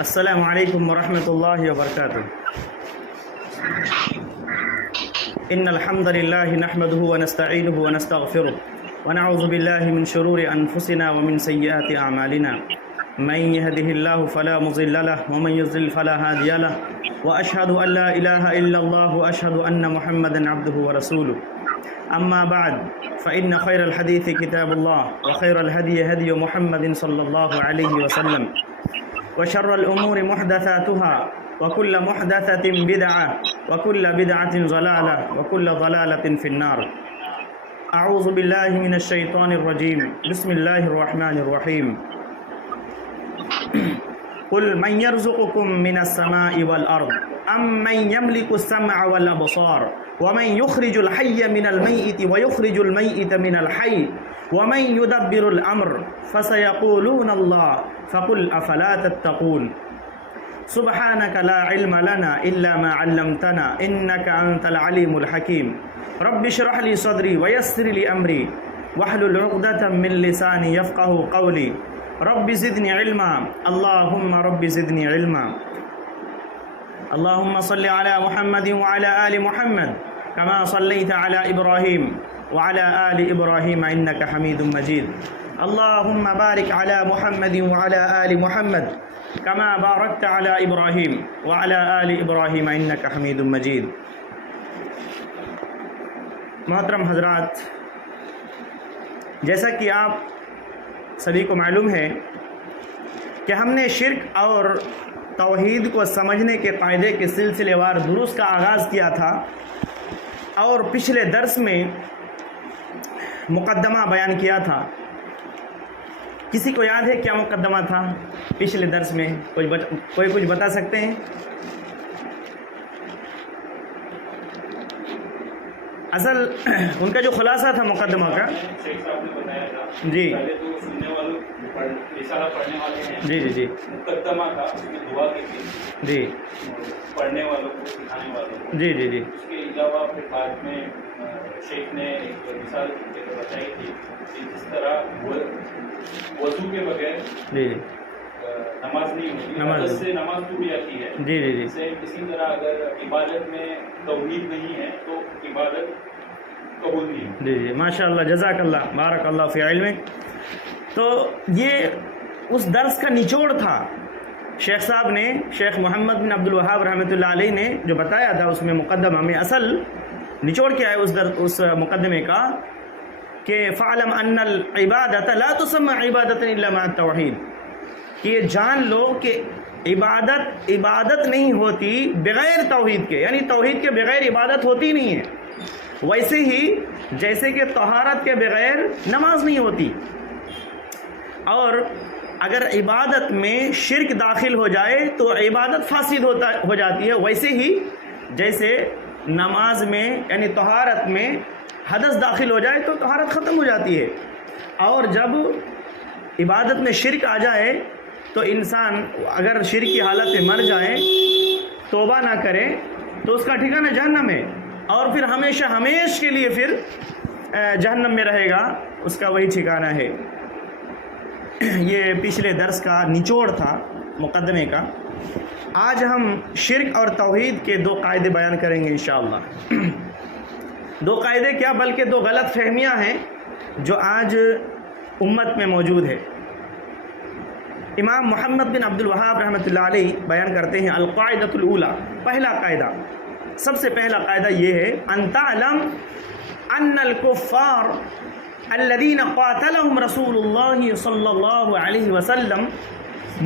السلام علیکم ورحمۃ اللہ وبرکاتہ۔ ان الحمد للہ نحمده ونستعینه ونستغفره ونعوذ باللہ من شرور انفسنا ومن سیئات اعمالنا من يهده الله فلا مضل له ومن يضلل فلا هادي له واشهد ان لا اله الا الله واشهد ان محمدا عبده ورسوله اما بعد فان خير الحديث كتاب الله وخير الهدي هدي محمد صلى الله عليه وسلم وشر الأمور محدثاتها وكل محدثة بدعة وكل بدعة ضلالة وكل ضلالة في النار۔ أعوذ بالله من الشيطان الرجيم، بسم الله الرحمن الرحيم۔ قل من يرزقكم من السماء والأرض أم من يملك السمع والأبصار ومن يخرج الحي من الميت ويخرج الميت من الحي ومن يدبر الأمر فسيقولون الله فقل أفلا تتقون۔ سبحانك لا علم لنا إلا ما علمتنا إنك أنت العليم الحكيم۔ رب اشرح لي صدري ويسر لي أمري واحلل عقدة من لساني يفقهوا قولي رب زدني علما اللهم رب زدني علما۔ اللهم صل على محمد وعلى آل محمد كما صليت على إبراهيم وعلى آل إبراهيم إنك حميد مجيد۔ اللهم بارك على محمد وعلى آل محمد كما باركت على إبراهيم وعلى آل إبراهيم إنك حميد مجيد۔ محترم حضرات، جیسا کہ آپ سبھی کو معلوم ہے کہ ہم نے شرک اور توحید کو سمجھنے کے قاعدے کے سلسلے وار دروس کا آغاز کیا تھا، اور پچھلے درس میں مقدمہ بیان کیا تھا۔ کسی کو یاد ہے کیا مقدمہ تھا پچھلے درس میں؟ کوئی کچھ بتا سکتے ہیں؟ اصل ان کا جو خلاصہ تھا مقدمہ کا، جی جی جی جی مقدمہ تھا، اس میں دعا کی تھی جی پڑھنے والوں کو، سکھانے والوں کو۔ جی جی جی اس کے علاوہ پھر بعد میں شیخ نے ایک مثال بتائی تھی کہ جس طرح وضو کے بغیر جی نماز نہیں ہوتی، نماز حدث سے نماز ٹوٹ جاتی ہے، جی جی جی سے اسی طرح اگر عبادت میں توحید نہیں ہے تو عبادت قبول نہیں ہوتی۔ جی جی ماشاء اللہ، جزاک اللہ، بارک اللہ فی علمک۔ تو یہ اس درس کا نچوڑ تھا۔ شیخ صاحب نے، شیخ محمد بن عبد الوہاب رحمۃ اللہ علیہ نے جو بتایا تھا اس میں مقدمہ میں، اصل نچوڑ کیا ہے اس مقدمے کا کہ فعلم ان العبادۃ لا تسمى عبادۃ الا مع التوحید، کہ یہ جان لو کہ عبادت نہیں ہوتی بغیر توحید کے، یعنی توحید کے بغیر عبادت ہوتی نہیں ہے۔ ویسے ہی جیسے کہ طہارت کے بغیر نماز نہیں ہوتی، اور اگر عبادت میں شرک داخل ہو جائے تو عبادت فاسد ہو جاتی ہے، ویسے ہی جیسے نماز میں یعنی طہارت میں حدث داخل ہو جائے تو طہارت ختم ہو جاتی ہے، اور جب عبادت میں شرک آ جائے تو انسان اگر شرک کی حالت میں مر جائے، توبہ نہ کرے، تو اس کا ٹھکانہ جہنم ہے، اور پھر ہمیشہ ہمیش کے لیے پھر جہنم میں رہے گا، اس کا وہی ٹھکانہ ہے۔ یہ پچھلے درس کا نچوڑ تھا مقدمے کا۔ آج ہم شرک اور توحید کے دو قاعدے بیان کریں گے انشاءاللہ۔ دو قاعدے کیا بلکہ دو غلط فہمیاں ہیں جو آج امت میں موجود ہے۔ امام محمد بن عبد الوہاب رحمۃ اللہ علیہ بیان کرتے ہیں القاعدۃ الاولی، پہلا قاعدہ، سب سے پہلا قاعدہ یہ ہے ان تعلم ان الکفار الذين قاتلهم رسول الله صلى الله عليه وسلم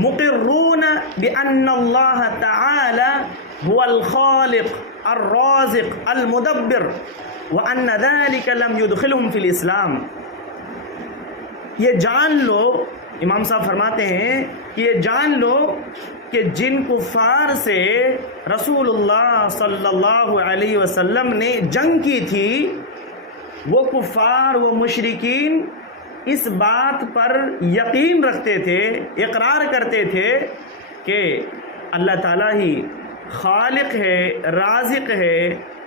مقرون بأن الله تعالى هو الخالق الرازق المدبر وأن ذلك لم يدخلهم في الإسلام۔ یہ جان لو، امام صاحب فرماتے ہیں کہ یہ جان لو کہ جن کفار سے رسول اللہ صلی اللہ علیہ وسلم نے جنگ کی تھی، وہ کفار، وہ مشرکین اس بات پر یقین رکھتے تھے، اقرار کرتے تھے کہ اللہ تعالیٰ ہی خالق ہے، رازق ہے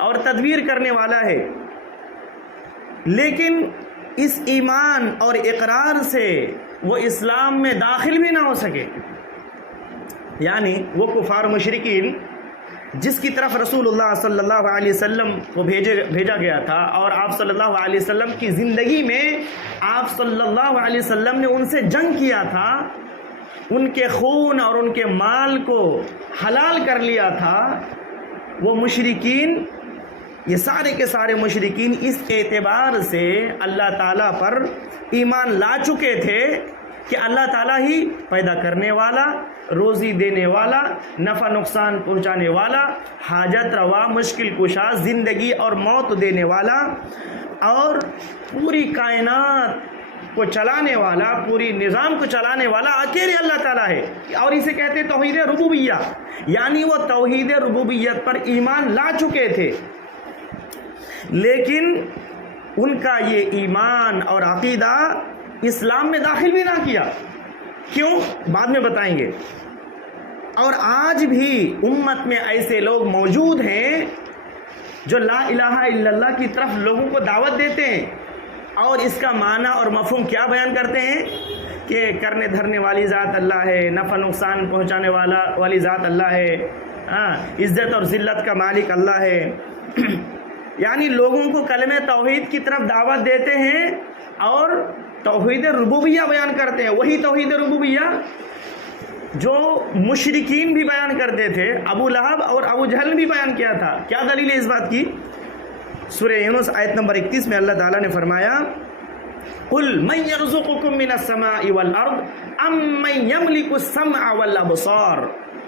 اور تدبیر کرنے والا ہے، لیکن اس ایمان اور اقرار سے وہ اسلام میں داخل بھی نہ ہو سکے۔ یعنی وہ کفار مشرکین جس کی طرف رسول اللہ صلی اللہ علیہ وسلم کو بھیجا گیا تھا، اور آپ صلی اللہ علیہ وسلم کی زندگی میں آپ صلی اللہ علیہ وسلم نے ان سے جنگ کیا تھا، ان کے خون اور ان کے مال کو حلال کر لیا تھا، وہ مشرکین، یہ سارے کے سارے مشرکین اس اعتبار سے اللہ تعالیٰ پر ایمان لا چکے تھے کہ اللہ تعالیٰ ہی پیدا کرنے والا، روزی دینے والا، نفع نقصان پہنچانے والا، حاجت روا، مشکل کشا، زندگی اور موت دینے والا، اور پوری کائنات کو چلانے والا، پوری نظام کو چلانے والا اکیلے اللہ تعالیٰ ہے، اور اسے کہتے ہیں توحید ربوبیہ، یعنی وہ توحید ربوبیت پر ایمان لا چکے تھے، لیکن ان کا یہ ایمان اور عقیدہ اسلام میں داخل بھی نہ کیا۔ کیوں؟ بعد میں بتائیں گے۔ اور آج بھی امت میں ایسے لوگ موجود ہیں جو لا الہ الا اللہ کی طرف لوگوں کو دعوت دیتے ہیں، اور اس کا معنی اور مفہوم کیا بیان کرتے ہیں کہ کرنے دھرنے والی ذات اللہ ہے، نفع نقصان پہنچانے والی ذات اللہ ہے، عزت اور ذلت کا مالک اللہ ہے۔ یعنی لوگوں کو کلمہ توحید کی طرف دعوت دیتے ہیں اور توحید ربوبیہ بیان کرتے ہیں، وہی توحید ربوبیہ جو مشرکین بھی بیان کرتے تھے، ابو لہب اور ابو جہل نے بھی بیان کیا تھا۔ کیا دلیل ہے اس بات کی؟ سورہ یونس آیت نمبر 31 میں اللہ تعالیٰ نے فرمایا قُلْ مَنْ يَرْزُقُكُم مِّنَ السَّمَاءِ وَالْأَرْضِ أَمَّن يَمْلِكُ السَّمْعَ وَالْأَبْصَارَ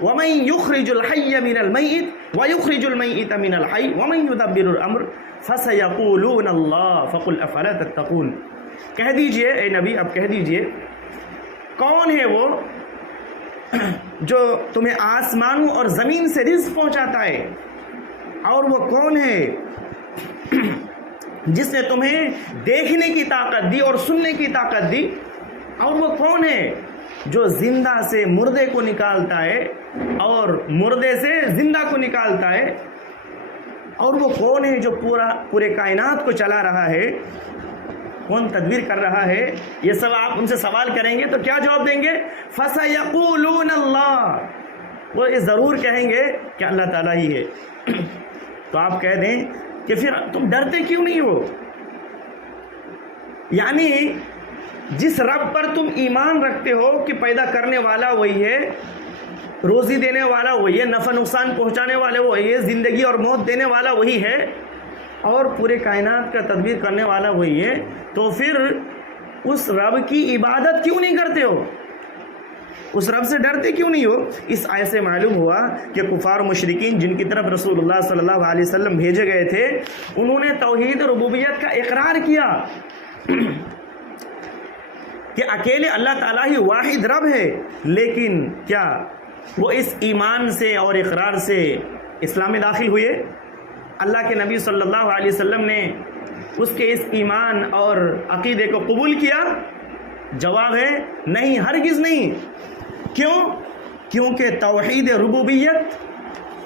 وَمَن يُخْرِجُ الْحَيَّ مِنَ الْمَيِّتِ وَيُخْرِجُ الْمَيِّتَ مِنَ الْحَيِّ وَمَن يُدَبِّرُ الْأَمْرَ فَسَيَقُولُونَ اللَّهُ فَقُلْ أَفَلَا تَتَّقُونَ۔ کہہ دیجئے اے نبی، اب کہہ دیجئے کون ہے وہ جو تمہیں آسمانوں اور زمین سے رزق پہنچاتا ہے، اور وہ کون ہے جس نے تمہیں دیکھنے کی طاقت دی اور سننے کی طاقت دی، اور وہ کون ہے جو زندہ سے مردے کو نکالتا ہے اور مردے سے زندہ کو نکالتا ہے، اور وہ کون ہے جو پورے کائنات کو چلا رہا ہے، کون تدبیر کر رہا ہے؟ یہ سب آپ ان سے سوال کریں گے تو کیا جواب دیں گے؟ فَسَيَقُولُونَ اللَّهُ، وہ ضرور کہیں گے کہ اللہ تعالیٰ ہی ہے۔ تو آپ کہہ دیں کہ پھر تم ڈرتے کیوں نہیں ہو؟ یعنی جس رب پر تم ایمان رکھتے ہو کہ پیدا کرنے والا وہی ہے، روزی دینے والا وہی ہے، نفع نقصان پہنچانے والا وہی ہے، زندگی اور موت دینے والا وہی ہے، اور پورے کائنات کا تدبیر کرنے والا وہی ہے، تو پھر اس رب کی عبادت کیوں نہیں کرتے ہو؟ اس رب سے ڈرتے کیوں نہیں ہو؟ اس آیت سے معلوم ہوا کہ کفار مشرکین جن کی طرف رسول اللہ صلی اللہ علیہ وسلم بھیجے گئے تھے، انہوں نے توحید ربوبیت کا اقرار کیا کہ اکیلے اللہ تعالیٰ ہی واحد رب ہے، لیکن کیا وہ اس ایمان سے اور اقرار سے اسلام میں داخل ہوئے؟ اللہ کے نبی صلی اللہ علیہ وسلم نے اس کے اس ایمان اور عقیدے کو قبول کیا؟ جواب ہے نہیں، ہرگز نہیں۔ کیوں؟ کیونکہ توحید ربوبیت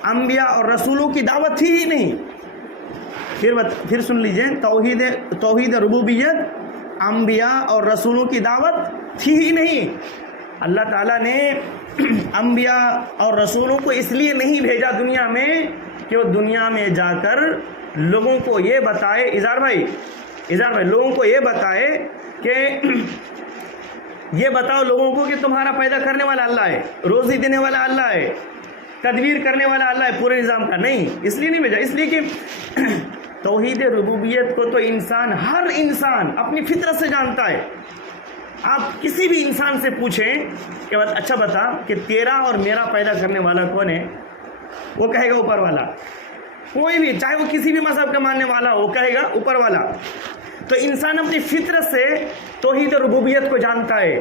انبیاء اور رسولوں کی دعوت تھی ہی نہیں۔ پھر سن لیجئے، توحید ربوبیت انبیاء اور رسولوں کی دعوت تھی ہی نہیں۔ اللہ تعالیٰ نے انبیاء اور رسولوں کو اس لیے نہیں بھیجا دنیا میں کہ وہ دنیا میں جا کر لوگوں کو یہ بتائے، اظہار بھائی لوگوں کو یہ بتائے کہ یہ بتاؤ لوگوں کو کہ تمہارا پیدا کرنے والا اللہ ہے، روزی دینے والا اللہ ہے، تدبیر کرنے والا اللہ ہے پورے نظام کا۔ نہیں، اس لیے نہیں بھیجا، اس لیے کہ توحید ربوبیت کو تو ہر انسان اپنی فطرت سے جانتا ہے۔ آپ کسی بھی انسان سے پوچھیں کہ اچھا بتا کہ تیرا اور میرا پیدا کرنے والا کون ہے، وہ کہے گا اوپر والا۔ کوئی بھی، چاہے وہ کسی بھی مذہب کا ماننے والا ہو، کہے گا اوپر والا۔ تو انسان اپنی فطرت سے توحید ربوبیت کو جانتا ہے،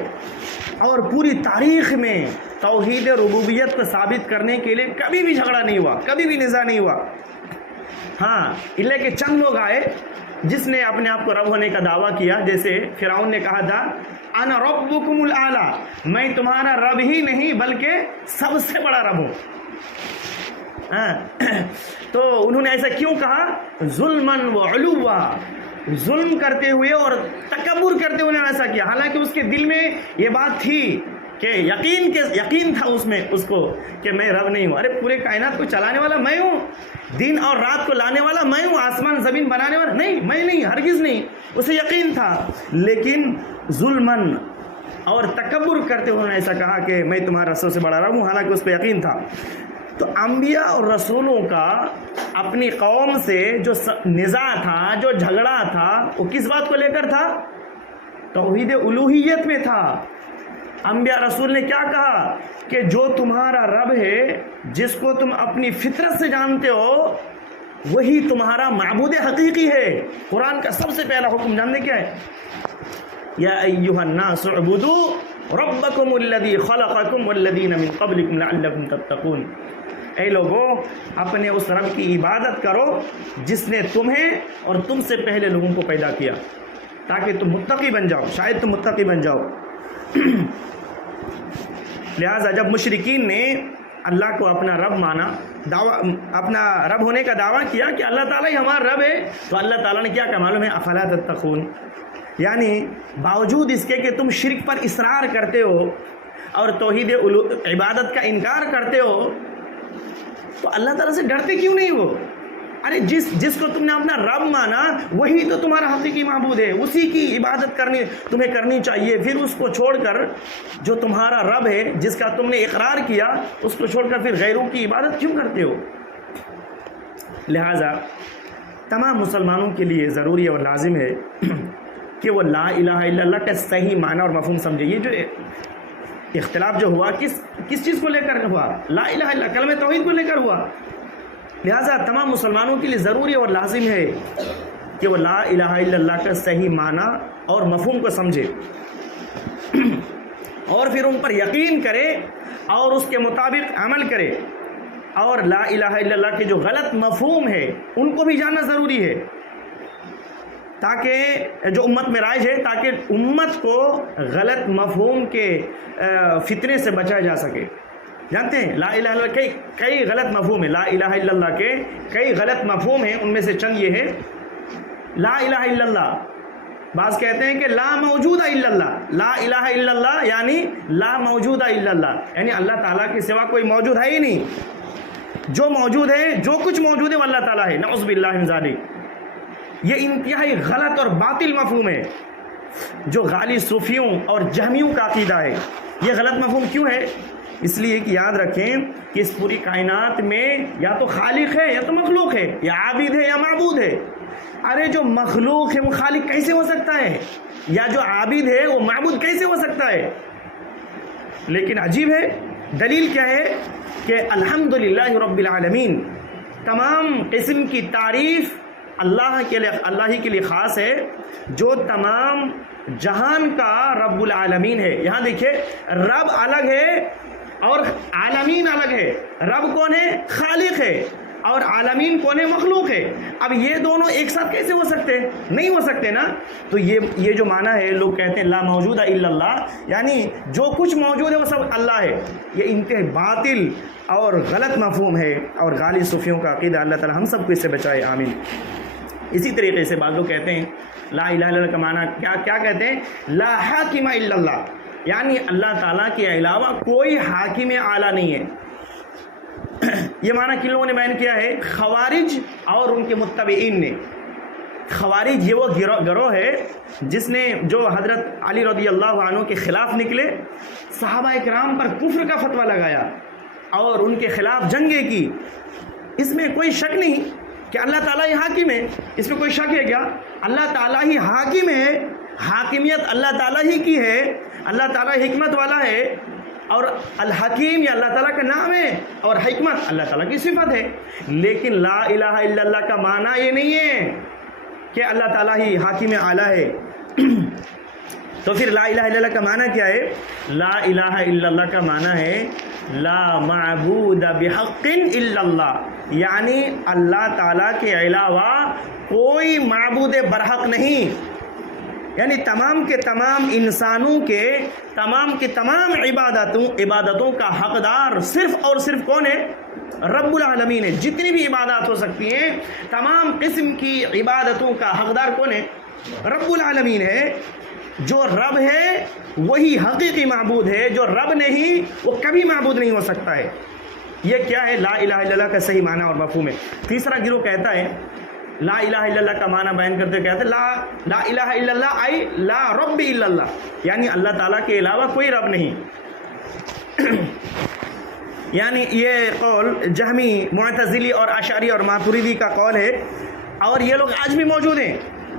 اور پوری تاریخ میں توحید ربوبیت کو ثابت کرنے کے لیے کبھی بھی جھگڑا نہیں ہوا، کبھی بھی نزاع نہیں ہوا۔ ہاں، اللہ کے چند لوگ آئے جس نے اپنے آپ کو رب ہونے کا دعویٰ کیا، جیسے فرعون نے کہا تھا انا ربکم الاعلی، میں تمہارا رب ہی نہیں بلکہ سب سے بڑا رب ہوں۔ تو انہوں نے ایسا کیوں کہا؟ ظلماً و علوا، ظلم کرتے ہوئے اور تکبر کرتے ہوئے ایسا کیا، حالانکہ اس کے دل میں یہ بات تھی کہ یقین تھا اس میں اس کو کہ میں رب نہیں ہوں. ارے پورے کائنات کو چلانے والا میں ہوں, دن اور رات کو لانے والا میں ہوں, آسمان زمین بنانے والا نہیں, میں نہیں, ہرگز نہیں. اسے یقین تھا, لیکن ظلمن اور تکبر کرتے ہوئے ایسا کہا کہ میں تمہارا سب سے بڑا رب ہوں, حالانکہ اس پہ یقین تھا. تو انبیاء اور رسولوں کا اپنی قوم سے جو نزاع تھا, جو جھگڑا تھا, وہ کس بات کو لے کر تھا؟ توحید الوہیت میں تھا. انبیاء رسول نے کیا کہا کہ جو تمہارا رب ہے, جس کو تم اپنی فطرت سے جانتے ہو, وہی تمہارا معبود حقیقی ہے. قرآن کا سب سے پہلا حکم جانتے کیا ہے؟ یا ایھا الناس اعبدوا ربکم الذی خلقکم والذین من قبلکم لعلکم تتقون. اے لوگوں, اپنے اس رب کی عبادت کرو جس نے تمہیں اور تم سے پہلے لوگوں کو پیدا کیا, تاکہ تم متقی بن جاؤ, شاید تم متقی بن جاؤ. لہٰذا جب مشرکین نے اللہ کو اپنا رب مانا, اپنا رب ہونے کا دعویٰ کیا کہ اللہ تعالیٰ ہی ہمارا رب ہے, تو اللہ تعالیٰ نے کیا کہا معلوم ہے؟ افلا تتقون. یعنی باوجود اس کے کہ تم شرک پر اصرار کرتے ہو اور توحید عبادت کا انکار کرتے ہو, تو اللہ تعالیٰ سے ڈرتے کیوں نہیں ہو؟ ارے جس کو تم نے اپنا رب مانا وہی تو تمہارا حقیقی معبود ہے, اسی کی عبادت تمہیں کرنی چاہیے. پھر اس کو چھوڑ کر جو تمہارا رب ہے, جس کا تم نے اقرار کیا, اس کو چھوڑ کر پھر غیروں کی عبادت کیوں کرتے ہو؟ لہٰذا تمام مسلمانوں کے لیے ضروری اور لازم ہے کہ وہ لا الہ الا اللہ کا صحیح معنی اور مفہوم سمجھے. یہ جو اختلاف جو ہوا کس چیز کو لے کر ہوا؟ لا الہ الا اللہ, کلمہ توحید کو لے کر ہوا. لہٰذا تمام مسلمانوں کے لیے ضروری اور لازم ہے کہ وہ لا الہ الا اللہ کا صحیح معنی اور مفہوم کو سمجھے, اور پھر ان پر یقین کرے اور اس کے مطابق عمل کرے. اور لا الہ الا اللہ کے جو غلط مفہوم ہے ان کو بھی جاننا ضروری ہے, تاکہ جو امت میں رائج ہے, تاکہ امت کو غلط مفہوم کے فتنے سے بچایا جا سکے. جانتے ہیں لا الہ الا اللہ کے کئی غلط مفہوم ہیں, لا الہ الا اللہ کے کئی غلط مفہوم ہیں. ان میں سے چند یہ ہے: لا الہ الا اللہ, بعض کہتے ہیں کہ لا موجود الا اللہ. لا الہ الا اللہ یعنی لا موجود الا اللہ, یعنی اللہ تعالیٰ کے سوا کوئی موجود ہے ہی نہیں. جو موجود ہے, جو کچھ موجود ہے وہ اللہ تعالیٰ ہے. نعوذ باللہ من ذالک. یہ انتہائی غلط اور باطل مفہوم ہے جو غالی صوفیوں اور جہمیوں کا عقیدہ ہے. یہ غلط مفہوم کیوں ہے؟ اس لیے کہ یاد رکھیں کہ اس پوری کائنات میں یا تو خالق ہے یا تو مخلوق ہے, یا عابد ہے یا معبود ہے. ارے جو مخلوق ہے وہ خالق کیسے ہو سکتا ہے, یا جو عابد ہے وہ معبود کیسے ہو سکتا ہے؟ لیکن عجیب ہے, دلیل کیا ہے کہ الحمدللہ رب العالمین, تمام قسم کی تعریف اللہ ہی کے لیے خاص ہے, جو تمام جہان کا رب العالمین ہے. یہاں دیکھیے, رب الگ ہے اور عالمین الگ ہے. رب کون ہے؟ خالق ہے. اور عالمین کون ہے؟ مخلوق ہے. اب یہ دونوں ایک ساتھ کیسے ہو سکتے؟ نہیں ہو سکتے نا. تو یہ جو معنی ہے, لوگ کہتے ہیں لا موجود الا اللہ, یعنی جو کچھ موجود ہے وہ سب اللہ ہے. یہ انتہائی باطل اور غلط مفہوم ہے اور غالی صوفیوں کا عقیدہ. اللہ تعالی ہم سب کو اس سے بچائے, آمین. اسی طریقے سے بعض لوگ کہتے ہیں لا الہ الا اللہ کا معنی کیا کہتے ہیں؟ لا حاکم الا اللہ, یعنی اللہ تعالیٰ کے علاوہ کوئی حاکم اعلیٰ نہیں ہے. یہ معنی کن لوگوں نے بیان کیا ہے؟ خوارج اور ان کے متبعین نے. خوارج یہ وہ گروہ ہے جس نے جو حضرت علی رضی اللہ عنہ کے خلاف نکلے, صحابہ اکرام پر کفر کا فتویٰ لگایا اور ان کے خلاف جنگیں کی. اس میں کوئی شک نہیں کہ اللہ تعالیٰ ہی حاکم ہے. اس میں کوئی شک ہے کیا؟ اللہ تعالیٰ ہی حاکم ہے, حاکمیت اللہ تعالیٰ ہی کی ہے, اللہ تعالیٰ حکمت والا ہے, اور الحکیم یہ اللہ تعالیٰ کا نام ہے اور حکمت اللہ تعالیٰ کی صفت ہے. لیکن لا الہ الا اللہ کا معنی یہ نہیں ہے کہ اللہ تعالیٰ ہی حاکم اعلیٰ ہے. تو پھر لا الہ الا اللہ کا معنی کیا ہے؟ لا الہ الا اللہ کا معنی ہے لا معبود بحق الا اللہ, یعنی اللہ تعالیٰ کے علاوہ کوئی معبود برحق نہیں. یعنی تمام کے تمام انسانوں کے تمام عبادتوں کا حقدار صرف اور صرف کون ہے؟ رب العالمین ہے. جتنی بھی عبادات ہو سکتی ہیں, تمام قسم کی عبادتوں کا حقدار کون ہے؟ رب العالمین ہے. جو رب ہے وہی حقیقی معبود ہے، جو رب نہیں وہ کبھی معبود نہیں ہو سکتا ہے۔ یہ کیا ہے؟ لا الہ الا اللہ کا صحیح معنی اور مفہوم ہے۔ تیسرا گروہ کہتا ہے لا الہ الا اللہ کا معنی بیان کرتے کہتے ہیں لا الہ الا اللہ ای لا رب الا اللہ، یعنی اللہ تعالیٰ کے علاوہ کوئی رب نہیں۔ یعنی یہ قول جہمی، معتزلی اور اشعری اور ماتریدی کا قول ہے، اور یہ لوگ آج بھی موجود ہیں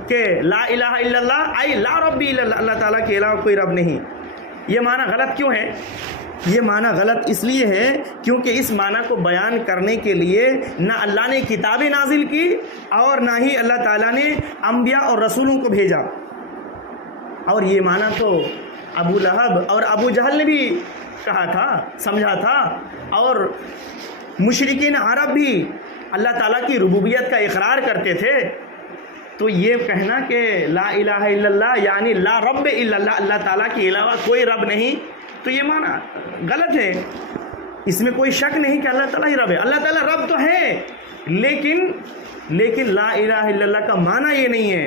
کہ لا الہ الا اللہ ای لا رب الا اللہ، اللہ تعالیٰ کے علاوہ کوئی رب نہیں۔ یہ معنی غلط کیوں ہے؟ یہ معنی غلط اس لیے ہے کیونکہ اس معنی کو بیان کرنے کے لیے نہ اللہ نے کتابیں نازل کی اور نہ ہی اللہ تعالیٰ نے انبیاء اور رسولوں کو بھیجا۔ اور یہ معنی تو ابو لہب اور ابو جہل نے بھی کہا تھا، سمجھا تھا، اور مشرکین عرب بھی اللہ تعالیٰ کی ربوبیت کا اقرار کرتے تھے۔ تو یہ کہنا کہ لا الہ الا اللہ یعنی لا رب الا اللہ، اللہ تعالیٰ کے علاوہ کوئی رب نہیں، تو یہ معنی غلط ہے۔ اس میں کوئی شک نہیں کہ اللہ تعالیٰ ہی رب ہے، اللہ تعالیٰ رب تو ہے، لیکن لا الہ الا اللہ کا معنی یہ نہیں ہے۔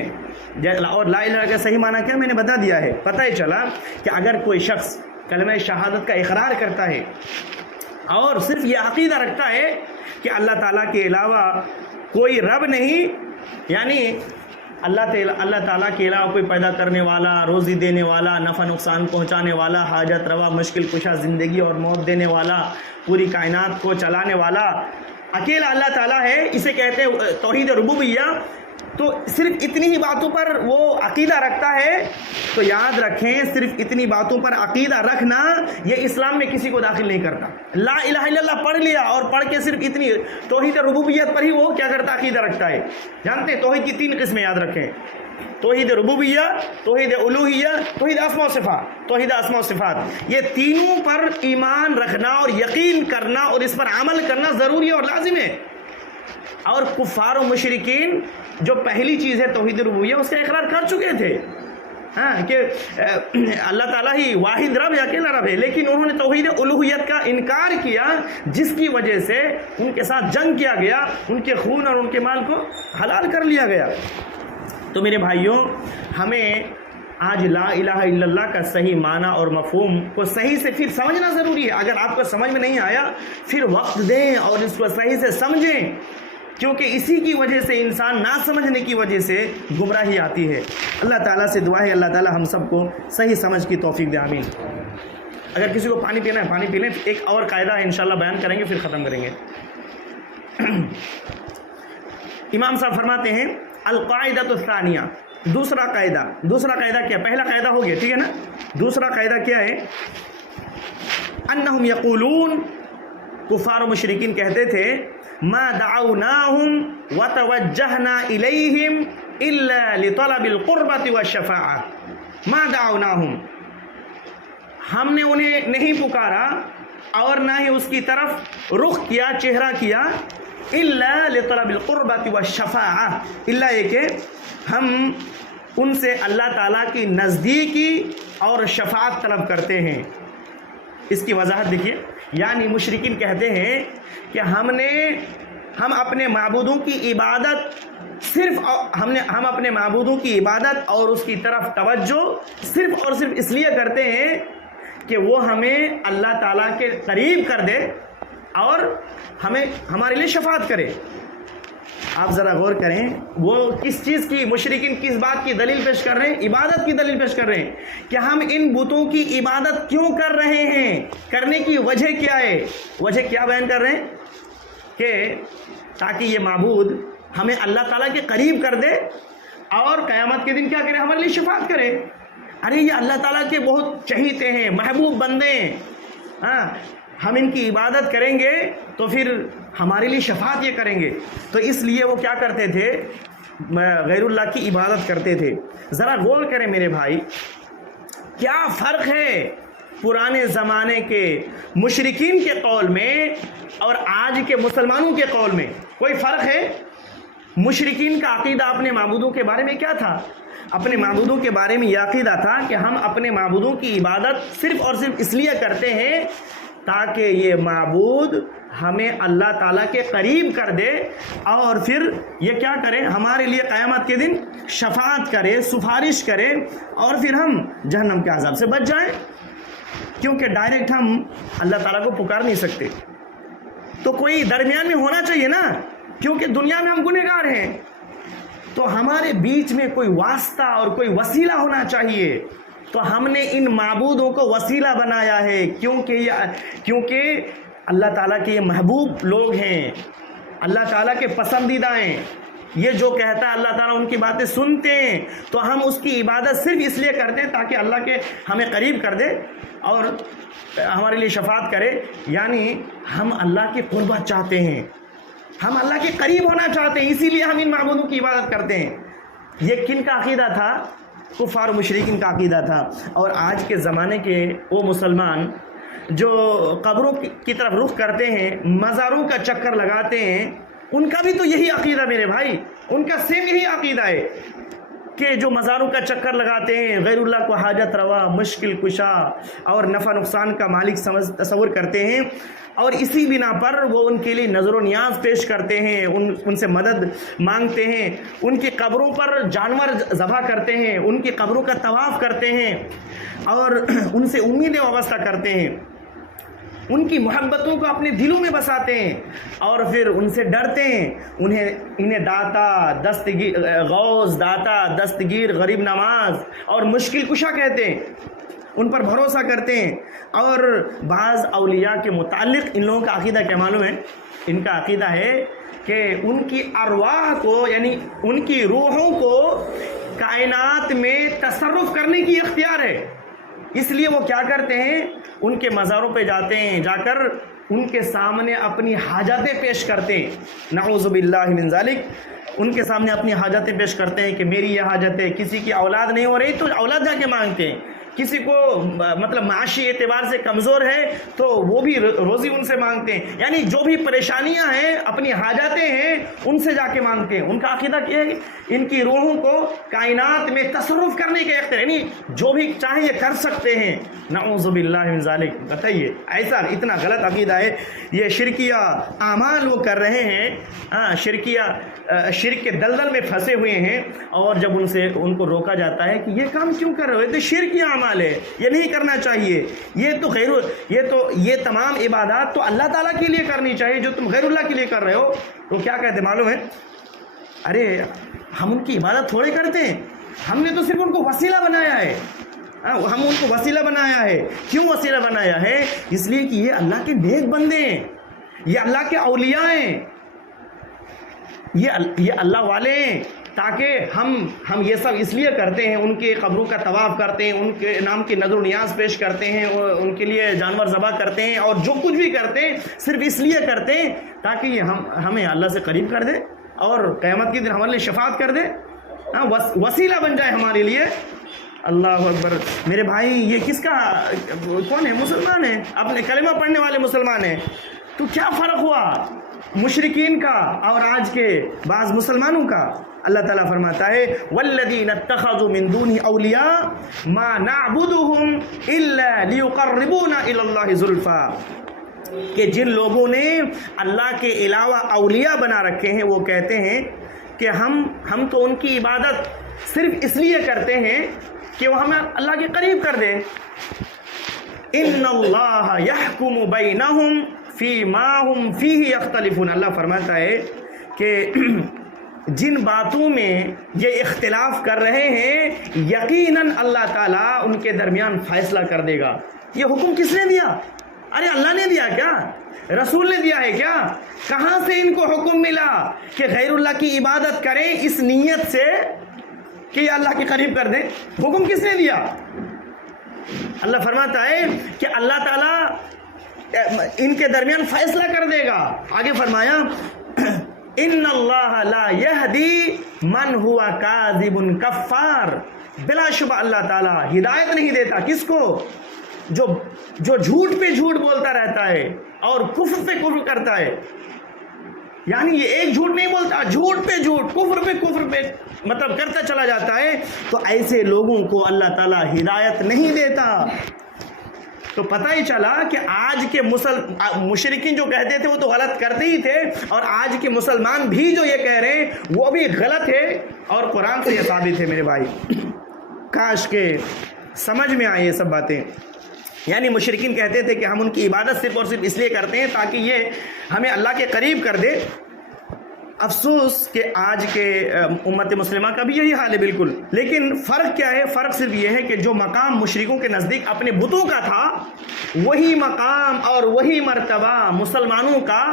اور لا الہ کا صحیح معنی کیا میں نے بتا دیا ہے۔ پتہ ہی چلا کہ اگر کوئی شخص کلمہ شہادت کا اقرار کرتا ہے اور صرف یہ عقیدہ رکھتا ہے کہ اللہ تعالیٰ کے علاوہ کوئی رب نہیں، یعنی اللہ تعالیٰ کے علاوہ کوئی پیدا کرنے والا، روزی دینے والا، نفع نقصان پہنچانے والا، حاجت روا مشکل کشا زندگی اور موت دینے والا، پوری کائنات کو چلانے والا اکیلا اللہ تعالیٰ ہے، اسے کہتے ہیں توحید ربوبیہ۔ تو صرف اتنی ہی باتوں پر وہ عقیدہ رکھتا ہے، تو یاد رکھیں صرف اتنی باتوں پر عقیدہ رکھنا یہ اسلام میں کسی کو داخل نہیں کرتا۔ لا الہ الا اللہ پڑھ لیا اور پڑھ کے صرف اتنی توحید ربوبیت پر ہی وہ کیا کرتا؟ عقیدہ رکھتا ہے۔ جانتے ہیں توحید کی 3 قسمیں یاد رکھیں: توحید ربوبیہ، توحید الوہیہ، توحید اسماء و صفات۔ توحید اسماء و صفات، یہ تینوں پر ایمان رکھنا اور یقین کرنا اور اس پر عمل کرنا ضروری اور لازم ہے۔ اور کفار و مشرکین جو پہلی چیز ہے توحید ربوبیہ اس کا اقرار کر چکے تھے، کہ اللہ تعالیٰ ہی واحد رب ہے، اکیلا رب ہے، لیکن انہوں نے توحید الوہیت کا انکار کیا، جس کی وجہ سے ان کے ساتھ جنگ کیا گیا، ان کے خون اور ان کے مال کو حلال کر لیا گیا۔ تو میرے بھائیوں، ہمیں آج لا الہ الا اللہ کا صحیح معنی اور مفہوم کو صحیح سے پھر سمجھنا ضروری ہے۔ اگر آپ کو سمجھ میں نہیں آیا پھر وقت دیں اور اس کو صحیح سے سمجھیں، کیونکہ اسی کی وجہ سے انسان نہ سمجھنے کی وجہ سے گمراہی آتی ہے۔ اللہ تعالیٰ سے دعا ہے اللہ تعالیٰ ہم سب کو صحیح سمجھ کی توفیق دے، آمین۔ اگر کسی کو پانی پینا ہے پانی پی لیں، ایک اور قاعدہ ہے انشاءاللہ بیان کریں گے پھر ختم کریں گے۔ امام صاحب فرماتے ہیں القاعدۃ الثانیہ، دوسرا قاعدہ کیا؟ پہلا قاعدہ ہو گیا، ٹھیک ہے نا؟ دوسرا قاعدہ کیا ہے؟ انہم یقولون، کفار و مشرکین کہتے تھے ما دعوناہم وتوجہنا الیہم الا لطلب القربۃ والشفاعۃ۔ ما دعوناہم، ہم نے انہیں نہیں پکارا اور نہ ہی اس کی طرف رخ کیا، چہرہ کیا، الا لطلب القربۃ والشفاعۃ، الا یہ کہ ہم ان سے اللہ تعالیٰ کی نزدیکی اور شفاعت طلب کرتے ہیں۔ اس کی وضاحت دیکھیے، یعنی مشرکین کہتے ہیں کہ ہم اپنے معبودوں کی عبادت ہم اپنے معبودوں کی عبادت اور اس کی طرف توجہ صرف اور صرف اس لیے کرتے ہیں کہ وہ ہمیں اللہ تعالیٰ کے قریب کر دے اور ہمارے لیے شفاعت کرے۔ آپ ذرا غور کریں، وہ کس چیز کی، مشرکین کس بات کی دلیل پیش کر رہے ہیں؟ عبادت کی دلیل پیش کر رہے ہیں کہ ہم ان بتوں کی عبادت کیوں کر رہے ہیں، کرنے کی وجہ کیا ہے؟ وجہ کیا بیان کر رہے ہیں؟ کہ تاکہ یہ معبود ہمیں اللہ تعالیٰ کے قریب کر دے اور قیامت کے دن کیا کرے؟ ہمارے لیے شفاعت کرے۔ ارے یہ اللہ تعالیٰ کے بہت چہیتے ہیں، محبوب بندے ہیں، ہم ان کی عبادت کریں گے تو پھر ہمارے لیے شفاعت یہ کریں گے۔ تو اس لیے وہ کیا کرتے تھے؟ غیر اللہ کی عبادت کرتے تھے۔ ذرا غور کریں میرے بھائی، کیا فرق ہے پرانے زمانے کے مشرکین کے قول میں اور آج کے مسلمانوں کے قول میں؟ کوئی فرق ہے؟ مشرکین کا عقیدہ اپنے معبودوں کے بارے میں کیا تھا؟ اپنے معبودوں کے بارے میں یہ عقیدہ تھا کہ ہم اپنے معبودوں کی عبادت صرف اور صرف اس لیے کرتے ہیں تاکہ یہ معبود ہمیں اللہ تعالیٰ کے قریب کر دے اور پھر یہ کیا کرے, ہمارے لیے قیامت کے دن شفاعت کرے, سفارش کرے اور پھر ہم جہنم کے عذاب سے بچ جائیں, کیونکہ ڈائریکٹ ہم اللہ تعالیٰ کو پکار نہیں سکتے. تو کوئی درمیان میں ہونا چاہیے نا, کیونکہ دنیا میں ہم گنہگار ہیں, تو ہمارے بیچ میں کوئی واسطہ اور کوئی وسیلہ ہونا چاہیے. تو ہم نے ان معبودوں کو وسیلہ بنایا ہے, کیونکہ اللہ تعالیٰ کے یہ محبوب لوگ ہیں, اللہ تعالیٰ کے پسندیدہ ہیں. یہ جو کہتا ہے اللہ تعالیٰ ان کی باتیں سنتے ہیں, تو ہم اس کی عبادت صرف اس لیے کرتے ہیں تاکہ اللہ کے ہمیں قریب کر دے اور ہمارے لیے شفاعت کرے. یعنی ہم اللہ کی قربت چاہتے ہیں, ہم اللہ کے قریب ہونا چاہتے ہیں, اسی لیے ہم ان معبودوں کی عبادت کرتے ہیں. یہ کن کا عقیدہ تھا؟ کفار و مشرکین کا عقیدہ تھا. اور آج کے زمانے کے وہ مسلمان جو قبروں کی طرف رخ کرتے ہیں, مزاروں کا چکر لگاتے ہیں, ان کا بھی تو یہی عقیدہ میرے بھائی, ان کا سیم یہی عقیدہ ہے کہ جو مزاروں کا چکر لگاتے ہیں, غیر اللہ کو حاجت روا, مشکل کشا اور نفع نقصان کا مالک تصور کرتے ہیں, اور اسی بنا پر وہ ان کے لیے نظر و نیاز پیش کرتے ہیں, ان سے مدد مانگتے ہیں, ان کی قبروں پر جانور ذبح کرتے ہیں, ان کی قبروں کا طواف کرتے ہیں اور ان سے امیدیں وابستہ کرتے ہیں, ان کی محبتوں کو اپنے دلوں میں بساتے ہیں اور پھر ان سے ڈرتے ہیں. انہیں داتا, دستگیر, غوث, داتا, دستگیر, غریب نواز اور مشکل کشا کہتے ہیں, ان پر بھروسہ کرتے ہیں. اور بعض اولیاء کے متعلق ان لوگوں کا عقیدہ کیا معلوم ہے؟ ان کا عقیدہ ہے کہ ان کی ارواح کو, یعنی ان کی روحوں کو کائنات میں تصرف کرنے کی اختیار ہے. اس لیے وہ کیا کرتے ہیں, ان کے مزاروں پہ جاتے ہیں, جا کر ان کے سامنے اپنی حاجتیں پیش کرتے ہیں. نعوذ باللہ من ذالک, ان کے سامنے اپنی حاجتیں پیش کرتے ہیں کہ میری یہ حاجت ہے. کسی کی اولاد نہیں ہو رہی تو اولاد جا کے مانگتے ہیں, کسی کو مطلب معاشی اعتبار سے کمزور ہے تو وہ بھی روزی ان سے مانگتے ہیں. یعنی جو بھی پریشانیاں ہیں, اپنی حاجتیں ہیں, ان سے جا کے مانگتے ہیں. ان کا عقیدہ کیا ہے, ان کی روحوں کو کائنات میں تصرف کرنے کے اختیار, یعنی جو بھی چاہیں یہ کر سکتے ہیں. نعوذ باللہ من ذالک. بتائیے, ایسا اتنا غلط عقیدہ ہے. یہ شرکیہ اعمال وہ کر رہے ہیں, شرک کے دلدل میں پھنسے ہوئے ہیں, اور جب ان کو روکا جاتا ہے کہ یہ کام کیوں کر رہے ہو, تو شرک اعمال ہے, یہ نہیں کرنا چاہیے, یہ تمام عبادات تو اللہ تعالیٰ کے لیے کرنی چاہیے, جو تم غیر اللہ کے لیے کر رہے ہو. تو کیا کہتے معلوم ہے, ارے ہم ان کی عبادت تھوڑے کرتے ہیں, ہم نے تو صرف ان کو وسیلہ بنایا ہے. ہم ان کو وسیلہ بنایا ہے. کیوں وسیلہ بنایا ہے؟ اس لیے کہ یہ اللہ کے نیک بندے ہیں, یہ اللہ کے اولیاء ہیں, یہ اللہ والے ہیں, تاکہ ہم یہ سب اس لیے کرتے ہیں, ان کے قبروں کا طواف کرتے ہیں, ان کے نام کی نظر و نیاز پیش کرتے ہیں, ان کے لیے جانور ذبح کرتے ہیں, اور جو کچھ بھی کرتے ہیں صرف اس لیے کرتے ہیں تاکہ یہ ہمیں اللہ سے قریب کر دے اور قیامت کے دن ہمارے لیے شفاعت کر دے, وسیلہ بن جائے ہمارے لیے. اللہ اکبر. میرے بھائی, یہ کس کا, کون ہے؟ مسلمان ہے, اپنے کلمہ پڑھنے والے مسلمان ہیں. تو کیا فرق ہوا مشرکین کا اور آج کے بعض مسلمانوں کا؟ اللہ تعالیٰ فرماتا ہے والذین اتخذوا من دونہ اولیاء ما نعبدهم الا لیقربونا الی اللہ زلفا, کہ جن لوگوں نے اللہ کے علاوہ اولیاء بنا رکھے ہیں, وہ کہتے ہیں کہ ہم تو ان کی عبادت صرف اس لیے کرتے ہیں کہ وہ ہمیں اللہ کے قریب کر دے. ان اللہ یحکم بینہم فیما ہم فیہ یختلفون. اللہ فرماتا ہے کہ جن باتوں میں یہ اختلاف کر رہے ہیں, یقیناً اللہ تعالیٰ ان کے درمیان فیصلہ کر دے گا. یہ حکم کس نے دیا؟ ارے اللہ نے دیا کیا؟ رسول نے دیا ہے کیا؟ کہاں سے ان کو حکم ملا کہ غیر اللہ کی عبادت کریں اس نیت سے کہ یہ اللہ کے قریب کر دیں؟ حکم کس نے دیا؟ اللہ فرماتا ہے کہ اللہ تعالیٰ ان کے درمیان فیصلہ کر دے گا. آگے فرمایا ان اللہ لا یہدی من ہوا کاذب کفار. بلا شبہ اللہ تعالیٰ ہدایت نہیں دیتا کس کو؟ جو جھوٹ پہ جھوٹ بولتا رہتا ہے اور کفر پہ کفر کرتا ہے. یعنی یہ ایک جھوٹ نہیں بولتا, جھوٹ پہ جھوٹ, کفر پہ مطلب کرتا چلا جاتا ہے. تو ایسے لوگوں کو اللہ تعالیٰ ہدایت نہیں دیتا. تو پتہ ہی چلا کہ آج کے مشرکین جو کہتے تھے وہ تو غلط کرتے ہی تھے، اور آج کے مسلمان بھی جو یہ کہہ رہے ہیں وہ بھی غلط ہے، اور قرآن سے یہ ثابت ہے میرے بھائی۔ کاش کہ سمجھ میں آئے یہ سب باتیں۔ یعنی مشرکین کہتے تھے کہ ہم ان کی عبادت صرف اور صرف اس لیے کرتے ہیں تاکہ یہ ہمیں اللہ کے قریب کر دے۔ افسوس کہ آج کے امت مسلمہ کا بھی یہی حال ہے بالکل، لیکن فرق کیا ہے؟ فرق صرف یہ ہے کہ جو مقام مشرکوں کے نزدیک اپنے بتوں کا تھا، وہی مقام اور وہی مرتبہ مسلمانوں کا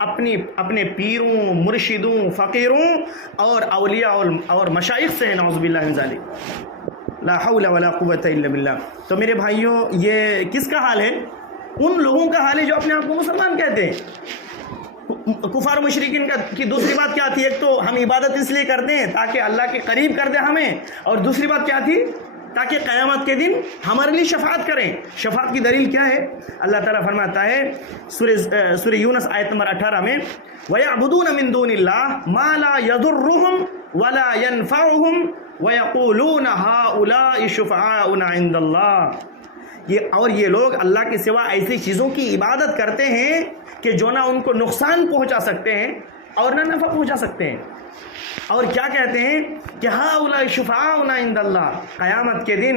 اپنے پیروں، مرشدوں، فقیروں اور اولیاء اور مشائخ سے ہے، نعوذ باللہ من ذالک، لا حول ولا قوت الا باللہ۔ تو میرے بھائیوں، یہ کس کا حال ہے؟ ان لوگوں کا حال ہے جو اپنے آپ کو مسلمان کہتے ہیں۔ کفار و مشرکین کی دوسری بات کیا تھی؟ ایک تو ہم عبادت اس لیے کرتے ہیں تاکہ اللہ کے قریب کر دے ہمیں، اور دوسری بات کیا تھی؟ تاکہ قیامت کے دن ہمارے لیے شفاعت کریں۔ شفاعت کی دلیل کیا ہے؟ اللہ تعالیٰ فرماتا ہے سورہ یونس آیت نمبر 18 میں، وَيَعْبُدُونَ مِن دُونِ اللَّهِ مَا لَا يَضُرُّهُمْ وَلَا يَنْفَعُهُمْ وَيَقُولُونَ هَؤُلَاءِ شُفَعَاؤُنَا عِندَ اللَّهِ، اور یہ لوگ اللہ کے سوا ایسی چیزوں کی عبادت کرتے ہیں کہ جو نہ ان کو نقصان پہنچا سکتے ہیں اور نہ نفع پہنچا سکتے ہیں، اور کیا کہتے ہیں کہ ہؤلاء شفعاؤنا عند اللہ، قیامت کے دن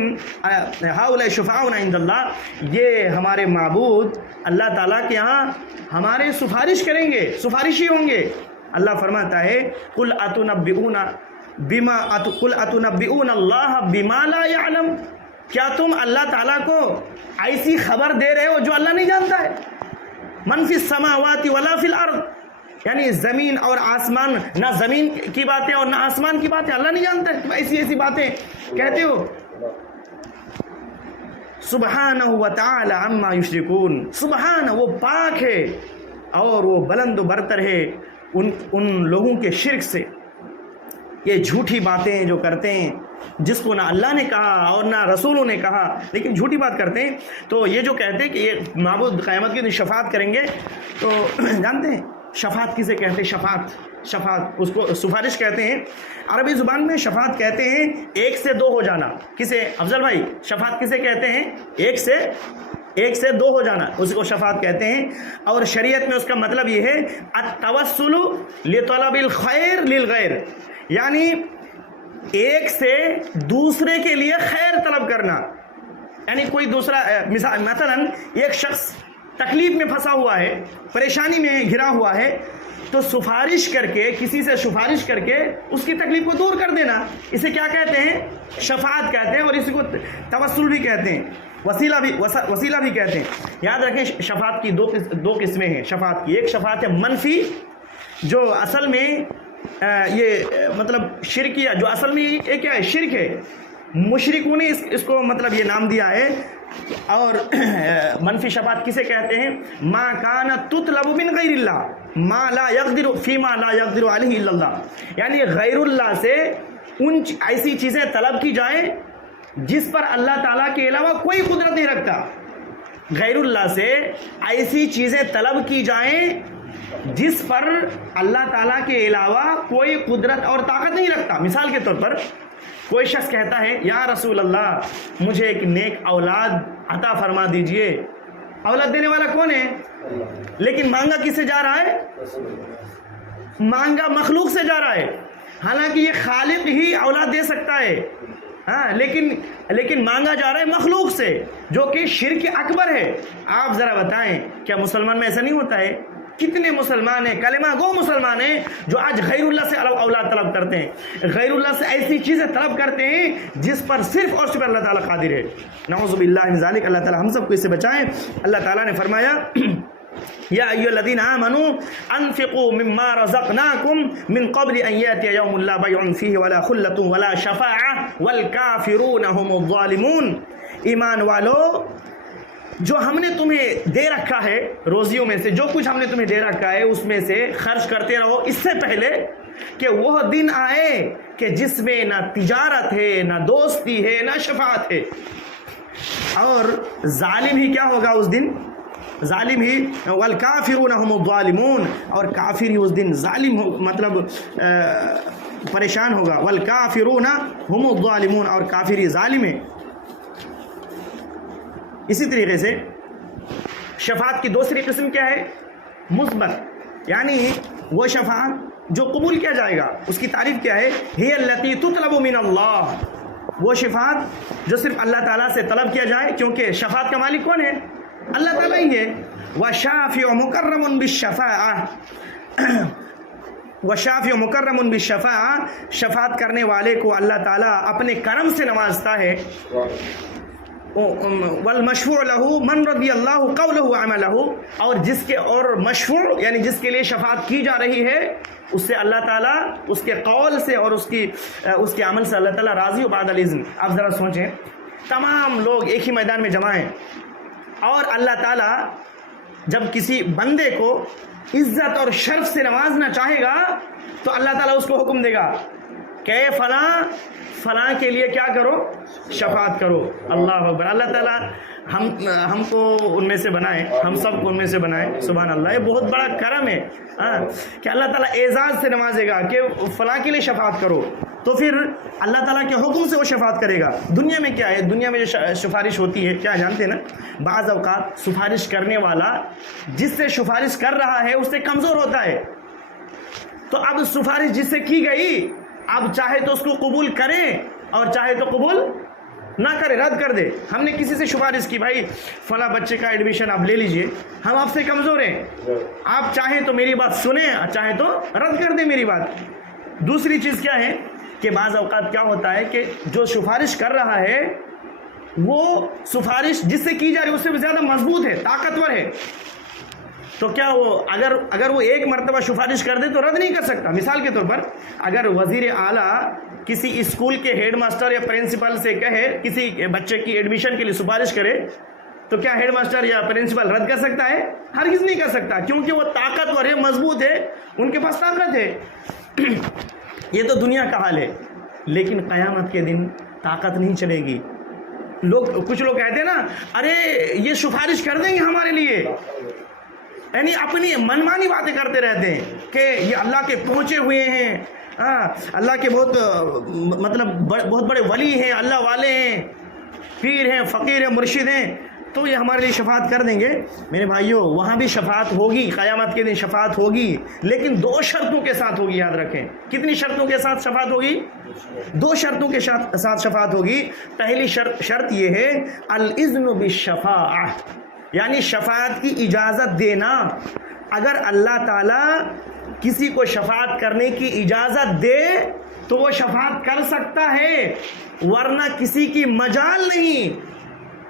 ہؤلاء شفعاؤنا عند اللہ، یہ ہمارے معبود اللہ تعالیٰ کے ہاں ہمارے سفارش کریں گے، سفارشی ہوں گے۔ اللہ فرماتا ہے قل اتنبئون اللہ بما لا يعلم، کیا تم اللہ تعالیٰ کو ایسی خبر دے رہے ہو جو اللہ نہیں جانتا ہے؟ من فی السماوات ولا فی الارض، یعنی زمین اور آسمان، نہ زمین کی باتیں اور نہ آسمان کی باتیں اللہ نہیں جانتا ہے، تم ایسی باتیں کہتے ہو۔ سبحانہ وتعالی عما یشرکون، سبحانہ، وہ پاک ہے اور وہ بلند و برتر ہے ان لوگوں کے شرک سے۔ یہ جھوٹی باتیں جو کرتے ہیں، جس کو نہ اللہ نے کہا اور نہ رسولوں نے کہا، لیکن جھوٹی بات کرتے ہیں، تو یہ جو کہتے ہیں کہ یہ معبود قیامت کے دن شفاعت کریں گے، تو جانتے ہیں شفاعت کسے کہتے ہیں؟ شفاعت اس کو سفارش کہتے ہیں۔ عربی زبان میں شفاعت کہتے ہیں ایک سے دو ہو جانا۔ کسے افضل بھائی شفاعت کسے کہتے ہیں؟ ایک سے دو ہو جانا، اس کو شفاعت کہتے ہیں۔ اور شریعت میں اس کا مطلب یہ ہے التوسل لطلب الخیر للغیر، یعنی ایک سے دوسرے کے لیے خیر طلب کرنا۔ یعنی کوئی دوسرا مثلا ایک شخص تکلیف میں پھنسا ہوا ہے، پریشانی میں گھرا ہوا ہے، تو سفارش کر کے، کسی سے سفارش کر کے اس کی تکلیف کو دور کر دینا، اسے کیا کہتے ہیں؟ شفاعت کہتے ہیں، اور اس کو توسل بھی کہتے ہیں، وسیلہ بھی کہتے ہیں۔ یاد رکھیں شفاعت کی دو قسمیں ہیں شفاعت کی۔ ایک شفاعت ہے منفی، جو اصل میں یہ مطلب شرکیہ، جو اصل میں یہ کیا ہے؟ شرک ہے۔ مشرکوں نے اس کو مطلب یہ نام دیا ہے۔ اور منفی شفاعت کسے کہتے ہیں؟ ما کان تطلب من غیر اللہ ما لا يقدر فيما لا يقدر علیہ الا اللہ، یعنی غیر اللہ سے ایسی چیزیں طلب کی جائیں جس پر اللہ تعالیٰ کے علاوہ کوئی قدرت نہیں رکھتا۔ غیر اللہ سے ایسی چیزیں طلب کی جائیں جس پر اللہ تعالیٰ کے علاوہ کوئی قدرت اور طاقت نہیں رکھتا۔ مثال کے طور پر کوئی شخص کہتا ہے یا رسول اللہ مجھے ایک نیک اولاد عطا فرما دیجئے۔ اولاد دینے والا کون ہے؟ لیکن مانگا کس سے جا رہا ہے؟ مانگا مخلوق سے جا رہا ہے، حالانکہ یہ خالق ہی اولاد دے سکتا ہے، ہاں، لیکن مانگا جا رہا ہے مخلوق سے، جو کہ شرک اکبر ہے۔ آپ ذرا بتائیں کیا مسلمان میں ایسا نہیں ہوتا ہے؟ کتنے مسلمان ہیں، کلمہ گو مسلمان ہیں، جو آج غیر اللہ سے اولاد طلب کرتے ہیں، غیر اللہ سے ایسی چیزیں طلب کرتے ہیں جس پر صرف اور صرف اللہ تعالیٰ قادر ہے۔ نعوذ باللہ من ذالک، اللہ تعالیٰ ہم سب کو اس سے بچائیں۔ اللہ تعالیٰ نے فرمایا یا ایھا الذین آمنوا انفقوا مما رزقناکم من قبل ان یأتی یوم لا بیع فیہ ولا خلۃ ولا شفاعۃ والکافرون هم الظالمون، ایمان والو جو ہم نے تمہیں دے رکھا ہے روزیوں میں سے، جو کچھ ہم نے تمہیں دے رکھا ہے اس میں سے خرچ کرتے رہو، اس سے پہلے کہ وہ دن آئے کہ جس میں نہ تجارت ہے، نہ دوستی ہے، نہ شفاعت ہے۔ اور ظالم ہی کیا ہوگا اس دن؟ ظالم ہی والکافرون هم الظالمون، اور کافر ہی اس دن ظالم مطلب پریشان ہوگا۔ والکافرون هم الظالمون، اور کافر ہی ظالم ہے۔ اسی طریقے سے شفاعت کی دوسری قسم کیا ہے؟ مثبت، یعنی وہ شفاعت جو قبول کیا جائے گا، اس کی تعریف کیا ہے؟ ہی التی تطلب من اللہ، وہ شفاعت جو صرف اللہ تعالیٰ سے طلب کیا جائے، کیونکہ شفاعت کا مالک کون ہے؟ اللہ تعالیٰ ہی ہے۔ وَشَافِعُ مُكَرَّمٌ بِالشَّفَاعَةِ، وَشَافِعُ مُكَرَّمٌ بِالشَّفَاعَةِ، شفاعت کرنے والے کو اللہ تعالیٰ اپنے کرم سے نوازتا ہے۔ والمشفوع له من رضی اللہ قولہ وعملہ، اور جس کے اور مشفوع یعنی جس کے لیے شفاعت کی جا رہی ہے، اس سے اللہ تعالیٰ اس کے قول سے اور اس کے عمل سے اللہ تعالیٰ راضی و بعد الاذن۔ آپ ذرا سوچیں، تمام لوگ ایک ہی میدان میں جمع ہیں اور اللہ تعالیٰ جب کسی بندے کو عزت اور شرف سے نوازنا چاہے گا تو اللہ تعالیٰ اس کو حکم دے گا کہ فلاں کے لیے کیا کرو؟ شفاعت کرو۔ اللہ اکبر۔ اللہ تعالیٰ ہم کو ان میں سے بنائے، ہم سب کو ان میں سے بنائے، سبحان اللہ۔ یہ بہت بڑا کرم ہے کہ اللہ تعالیٰ اعزاز سے نوازے گا کہ فلاں کے لیے شفاعت کرو، تو پھر اللہ تعالیٰ کے حکم سے وہ شفاعت کرے گا۔ دنیا میں کیا ہے؟ دنیا میں جو سفارش ہوتی ہے، کیا جانتے ہیں نا، بعض اوقات سفارش کرنے والا جس سے سفارش کر رہا ہے اس سے کمزور ہوتا ہے، تو اب سفارش جس سے کی گئی، اب چاہے تو اس کو قبول کریں اور چاہے تو قبول نہ کرے، رد کر دے۔ ہم نے کسی سے سفارش کی، بھائی فلاں بچے کا ایڈمیشن آپ لے لیجئے، ہم آپ سے کمزور ہیں، آپ چاہیں تو میری بات سنیں، چاہیں تو رد کر دیں میری بات۔ دوسری چیز کیا ہے کہ بعض اوقات کیا ہوتا ہے کہ جو سفارش کر رہا ہے وہ سفارش جس سے کی جا رہی ہے اس سے زیادہ مضبوط ہے، طاقتور ہے، تو کیا وہ اگر وہ ایک مرتبہ سفارش کر دے تو رد نہیں کر سکتا۔ مثال کے طور پر اگر وزیر اعلیٰ کسی اسکول کے ہیڈ ماسٹر یا پرنسپل سے کہے کسی بچے کی ایڈمیشن کے لیے سفارش کرے، تو کیا ہیڈ ماسٹر یا پرنسپل رد کر سکتا ہے؟ ہرگز نہیں کر سکتا، کیونکہ وہ طاقتور ہے، مضبوط ہے، ان کے پاس طاقت ہے۔ یہ تو دنیا کا حال ہے، لیکن قیامت کے دن طاقت نہیں چلے گی۔ کچھ لوگ کہتے ہیں نا، ارے یہ سفارش کر دیں گے ہمارے لیے، یعنی اپنی منمانی باتیں کرتے رہتے ہیں کہ یہ اللہ کے پہنچے ہوئے ہیں، اللہ کے بہت بڑے ولی ہیں، اللہ والے ہیں، پیر ہیں، فقیر ہیں، مرشد ہیں، تو یہ ہمارے لیے شفاعت کر دیں گے۔ میرے بھائیوں، وہاں بھی شفاعت ہوگی، قیامت کے دن شفاعت ہوگی، لیکن 2 شرطوں کے ساتھ ہوگی، یاد رکھیں۔ کتنی شرطوں کے ساتھ شفاعت ہوگی؟ 2 شرطوں کے ساتھ شفاعت ہوگی۔ پہلی شرط یہ ہے الاذن بالشفاعہ، یعنی شفاعت کی اجازت دینا۔ اگر اللہ تعالیٰ کسی کو شفاعت کرنے کی اجازت دے تو وہ شفاعت کر سکتا ہے، ورنہ کسی کی مجال نہیں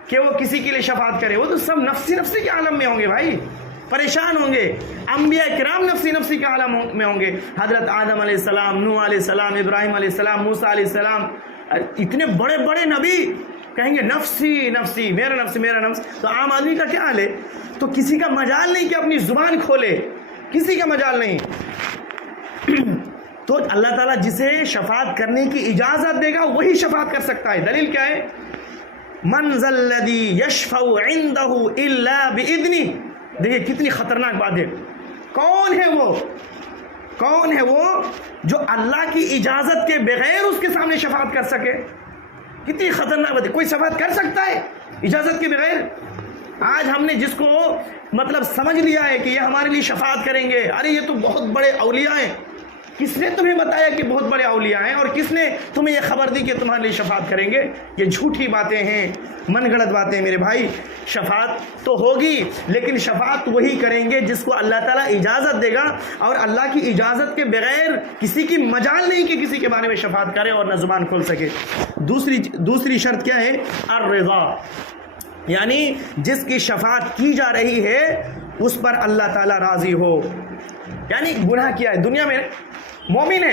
کہ وہ کسی کے لیے شفاعت کرے۔ وہ تو سب نفسی کے عالم میں ہوں گے بھائی، پریشان ہوں گے۔ انبیاء کرام نفسی کے عالم میں ہوں گے۔ حضرت آدم علیہ السلام، نوح علیہ السلام، ابراہیم علیہ السلام، موسیٰ علیہ السلام، اتنے بڑے بڑے نبی کہیں گے نفسی، میرا نفس۔ تو عام آدمی کا کیا حال ہے؟ تو کسی کا مجال نہیں کہ اپنی زبان کھولے، کسی کا مجال نہیں۔ تو اللہ تعالیٰ جسے شفاعت کرنے کی اجازت دے گا وہی شفاعت کر سکتا ہے۔ دلیل کیا ہے؟ من ذا الذی یشفع عندہ الا باذنہ۔ دیکھیے کتنی خطرناک بات ہے۔ کون ہے وہ جو اللہ کی اجازت کے بغیر اس کے سامنے شفاعت کر سکے؟ کتنی خطرناک بات ہے۔ کوئی شفاعت کر سکتا ہے اجازت کے بغیر؟ آج ہم نے جس کو سمجھ لیا ہے کہ یہ ہمارے لیے شفاعت کریں گے، ارے یہ تو بہت بڑے اولیاء ہیں۔ کس نے تمہیں بتایا کہ بہت بڑے اولیاء ہیں؟ اور کس نے تمہیں یہ خبر دی کہ تمہارے لیے شفاعت کریں گے؟ یہ جھوٹی باتیں ہیں، من گھڑت باتیں ہیں۔ میرے بھائی، شفاعت تو ہوگی، لیکن شفاعت وہی کریں گے جس کو اللہ تعالیٰ اجازت دے گا، اور اللہ کی اجازت کے بغیر کسی کی مجال نہیں کہ کسی کے بارے میں شفاعت کرے اور نہ زبان کھول سکے۔ دوسری شرط کیا ہے؟ الرضا، یعنی جس کی شفاعت کی جا رہی ہے اس پر اللہ تعالیٰ راضی ہو۔ یعنی گناہ کیا ہے دنیا میں، مومن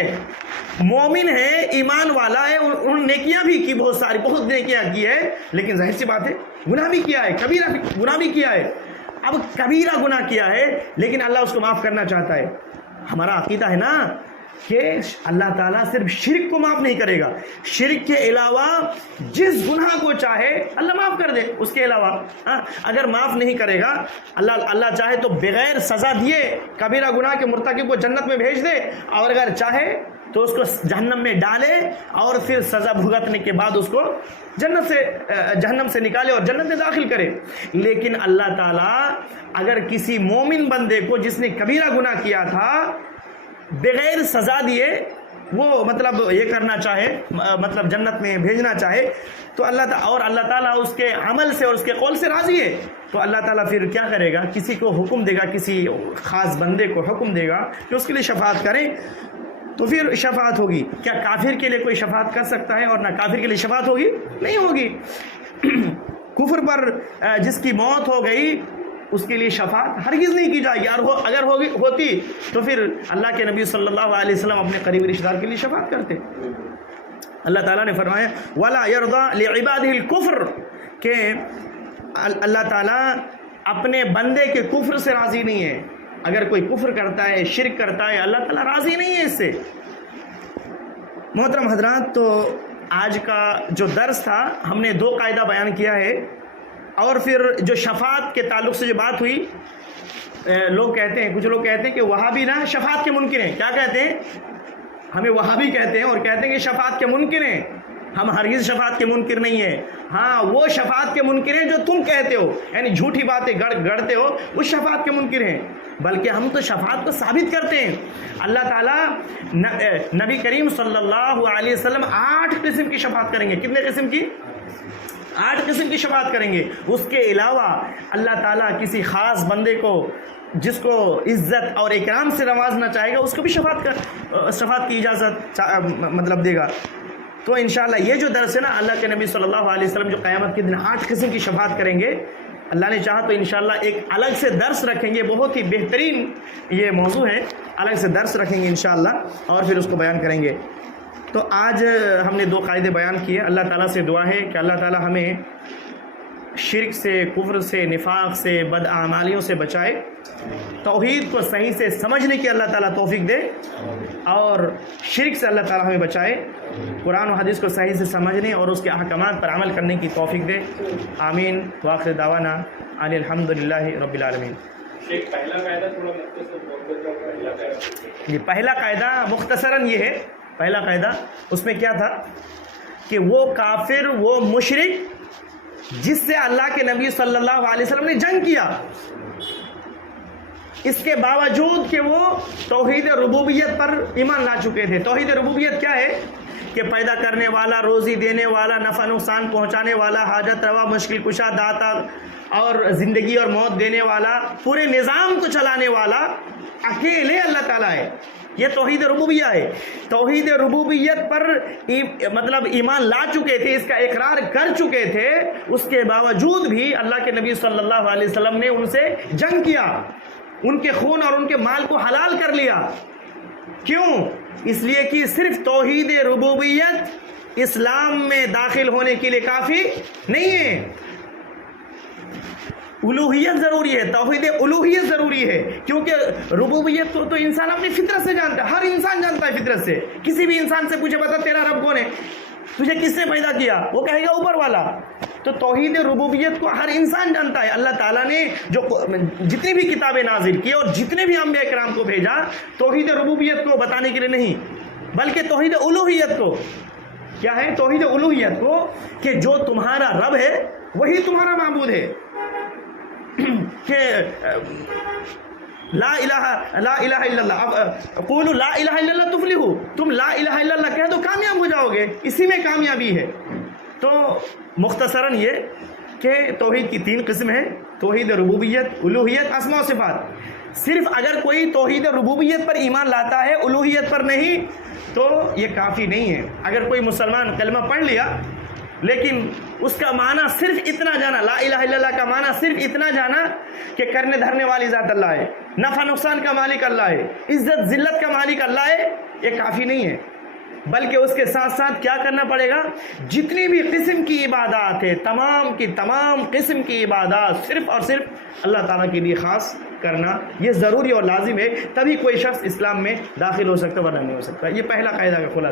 ہے، ایمان والا ہے، انہوں نے نیکیاں بھی کی، بہت نیکیاں کی ہے، لیکن ظاہر سی بات ہے گناہ بھی کیا ہے، کبیرہ گناہ بھی کیا ہے۔ اب کبیرہ گناہ کیا ہے لیکن اللہ اس کو معاف کرنا چاہتا ہے۔ ہمارا عقیدہ ہے نا کہ اللہ تعالیٰ صرف شرک کو معاف نہیں کرے گا، شرک کے علاوہ جس گناہ کو چاہے اللہ معاف کر دے۔ اس کے علاوہ اگر معاف نہیں کرے گا، اللہ چاہے تو بغیر سزا دیے کبیرہ گناہ کے مرتکب کو جنت میں بھیج دے، اور اگر چاہے تو اس کو جہنم میں ڈالے اور پھر سزا بھگتنے کے بعد اس کو جہنم سے نکالے اور جنت میں داخل کرے. لیکن اللہ تعالیٰ اگر کسی مومن بندے کو جس نے کبیرہ گناہ کیا تھا بغیر سزا دیے وہ مطلب یہ کرنا چاہے، مطلب جنت میں بھیجنا چاہے، تو اللہ تعالیٰ اس کے عمل سے اور اس کے قول سے راضی ہے، تو اللہ تعالیٰ پھر کیا کرے گا؟ کسی کو حکم دے گا، کسی خاص بندے کو حکم دے گا کہ اس کے لیے شفاعت کریں، تو پھر شفاعت ہوگی. کیا کافر کے لیے کوئی شفاعت کر سکتا ہے اور نہ کافر کے لیے شفاعت ہوگی؟ نہیں ہوگی. کفر پر جس کی موت ہو گئی اس کے لیے شفاعت ہرگز نہیں کی جائے گی، اور اگر ہوتی تو پھر اللہ کے نبی صلی اللہ علیہ وسلم اپنے قریبی رشتہ دار کے لیے شفاعت کرتے. اللہ تعالیٰ نے فرمایا وَلَا يَرْضَى لِعِبَادِهِ الْكُفْرِ کہ اللہ تعالیٰ اپنے بندے کے کفر سے راضی نہیں ہے. اگر کوئی کفر کرتا ہے، شرک کرتا ہے، اللہ تعالیٰ راضی نہیں ہے اس سے. محترم حضرات، تو آج کا جو درس تھا ہم نے 2 قاعدہ بیان کیا ہے، اور پھر جو شفاعت کے تعلق سے جو بات ہوئی، لوگ کہتے ہیں، کچھ لوگ کہتے ہیں کہ وہابی نہ شفاعت کے منکر ہیں. کیا کہتے ہیں؟ ہمیں وہابی کہتے ہیں اور کہتے ہیں کہ شفاعت کے منکر ہیں. ہم ہرگز شفاعت کے منکر نہیں ہیں. ہاں، وہ شفاعت کے منکر ہیں جو تم کہتے ہو، یعنی جھوٹی باتیں گڑتے ہو، اس شفاعت کے منکر ہیں. بلکہ ہم تو شفاعت کو ثابت کرتے ہیں. اللہ تعالیٰ نبی کریم صلی اللہ علیہ وسلم 8 قسم کی شفاعت کریں گے. کتنے قسم کی؟ 8 قسم کی شفاعت کریں گے. اس کے علاوہ اللہ تعالیٰ کسی خاص بندے کو جس کو عزت اور اکرام سے نوازنا چاہے گا اس کو بھی شفاعت کی اجازت مطلب دے گا. تو انشاءاللہ یہ جو درس ہے نا، اللہ کے نبی صلی اللہ علیہ وسلم جو قیامت کے دن 8 قسم کی شفاعت کریں گے، اللہ نے چاہا تو انشاءاللہ ایک الگ سے درس رکھیں گے. بہت ہی بہترین یہ موضوع ہے، الگ سے درس رکھیں گے انشاءاللہ اور پھر اس کو بیان کریں گے. تو آج ہم نے 2 قاعدے بیان کیے. اللہ تعالیٰ سے دعا ہے کہ اللہ تعالیٰ ہمیں شرک سے، کفر سے، نفاق سے، بدعمالیوں سے بچائے. توحید کو صحیح سے سمجھنے کی اللہ تعالیٰ توفیق دے، اور شرک سے اللہ تعالیٰ ہمیں بچائے. قرآن و حدیث کو صحیح سے سمجھنے اور اس کے احکامات پر عمل کرنے کی توفیق دے. آمین. وآخر دعوانا ان الحمدللہ رب العالمین. پہلا قاعدہ مختصراً یہ ہے. پہلا قاعدہ اس میں کیا تھا کہ وہ کافر، وہ مشرک جس سے اللہ کے نبی صلی اللہ علیہ وسلم نے جنگ کیا، اس کے باوجود کہ وہ توحید ربوبیت پر ایمان لا چکے تھے. توحید ربوبیت کیا ہے؟ کہ پیدا کرنے والا، روزی دینے والا، نفع نقصان پہنچانے والا، حاجت روا، مشکل کشا، داتا اور زندگی اور موت دینے والا، پورے نظام کو چلانے والا اکیلے اللہ تعالیٰ ہے. یہ توحید ربوبیہ ہے. توحید ربوبیت پر مطلب ایمان لا چکے تھے، اس کا اقرار کر چکے تھے، اس کے باوجود بھی اللہ کے نبی صلی اللہ علیہ وسلم نے ان سے جنگ کیا، ان کے خون اور ان کے مال کو حلال کر لیا. کیوں؟ اس لیے کہ صرف توحید ربوبیت اسلام میں داخل ہونے کے لیے کافی نہیں ہے. الوہیت ضروری ہے، توحید الوہیت ضروری ہے. کیونکہ ربوبیت کو تو انسان اپنی فطرت سے جانتا ہے، ہر انسان جانتا ہے فطرت سے. کسی بھی انسان سے پوچھے بتا تیرا رب کون ہے، تجھے کس نے پیدا کیا، وہ کہے گا اوپر والا. تو توحید ربوبیت کو ہر انسان جانتا ہے. اللہ تعالیٰ نے جو جتنی بھی کتابیں نازل کی اور جتنے بھی انبیاء کرام کو بھیجا، توحید ربوبیت کو بتانے کے لیے نہیں، بلکہ توحید الوہیت کو. کیا ہے؟ توحید الوہیت کو کہ جو تمہارا رب ہے وہی تمہارا معبود ہے. کہ لا الہ الا اللہ، قولوا لا الہ الا اللہ تفلحوا، تم لا الہ الا اللہ کہہ دو کامیاب ہو جاؤ گے، اسی میں کامیابی ہے. تو مختصراً یہ کہ توحید کی 3 قسم ہیں: توحید ربوبیت، الوہیت، اسماء و صفات. صرف اگر کوئی توحید ربوبیت پر ایمان لاتا ہے، الوہیت پر نہیں، تو یہ کافی نہیں ہے. اگر کوئی مسلمان کلمہ پڑھ لیا لیکن اس کا معنی صرف اتنا جانا، لا الہ الا اللہ کا معنی صرف اتنا جانا کہ کرنے دھرنے والی ذات اللہ ہے، نفع نقصان کا مالک اللہ ہے، عزت ذلت کا مالک اللہ ہے، یہ کافی نہیں ہے. بلکہ اس کے ساتھ ساتھ کیا کرنا پڑے گا؟ جتنی بھی قسم کی عبادات ہے، تمام کی تمام قسم کی عبادات صرف اور صرف اللہ تعالیٰ کے لیے خاص کرنا، یہ ضروری اور لازم ہے. تبھی کوئی شخص اسلام میں داخل ہو سکتا ہے، ورنہ نہیں ہو سکتا. یہ پہلا قاعدہ کا خلاصہ.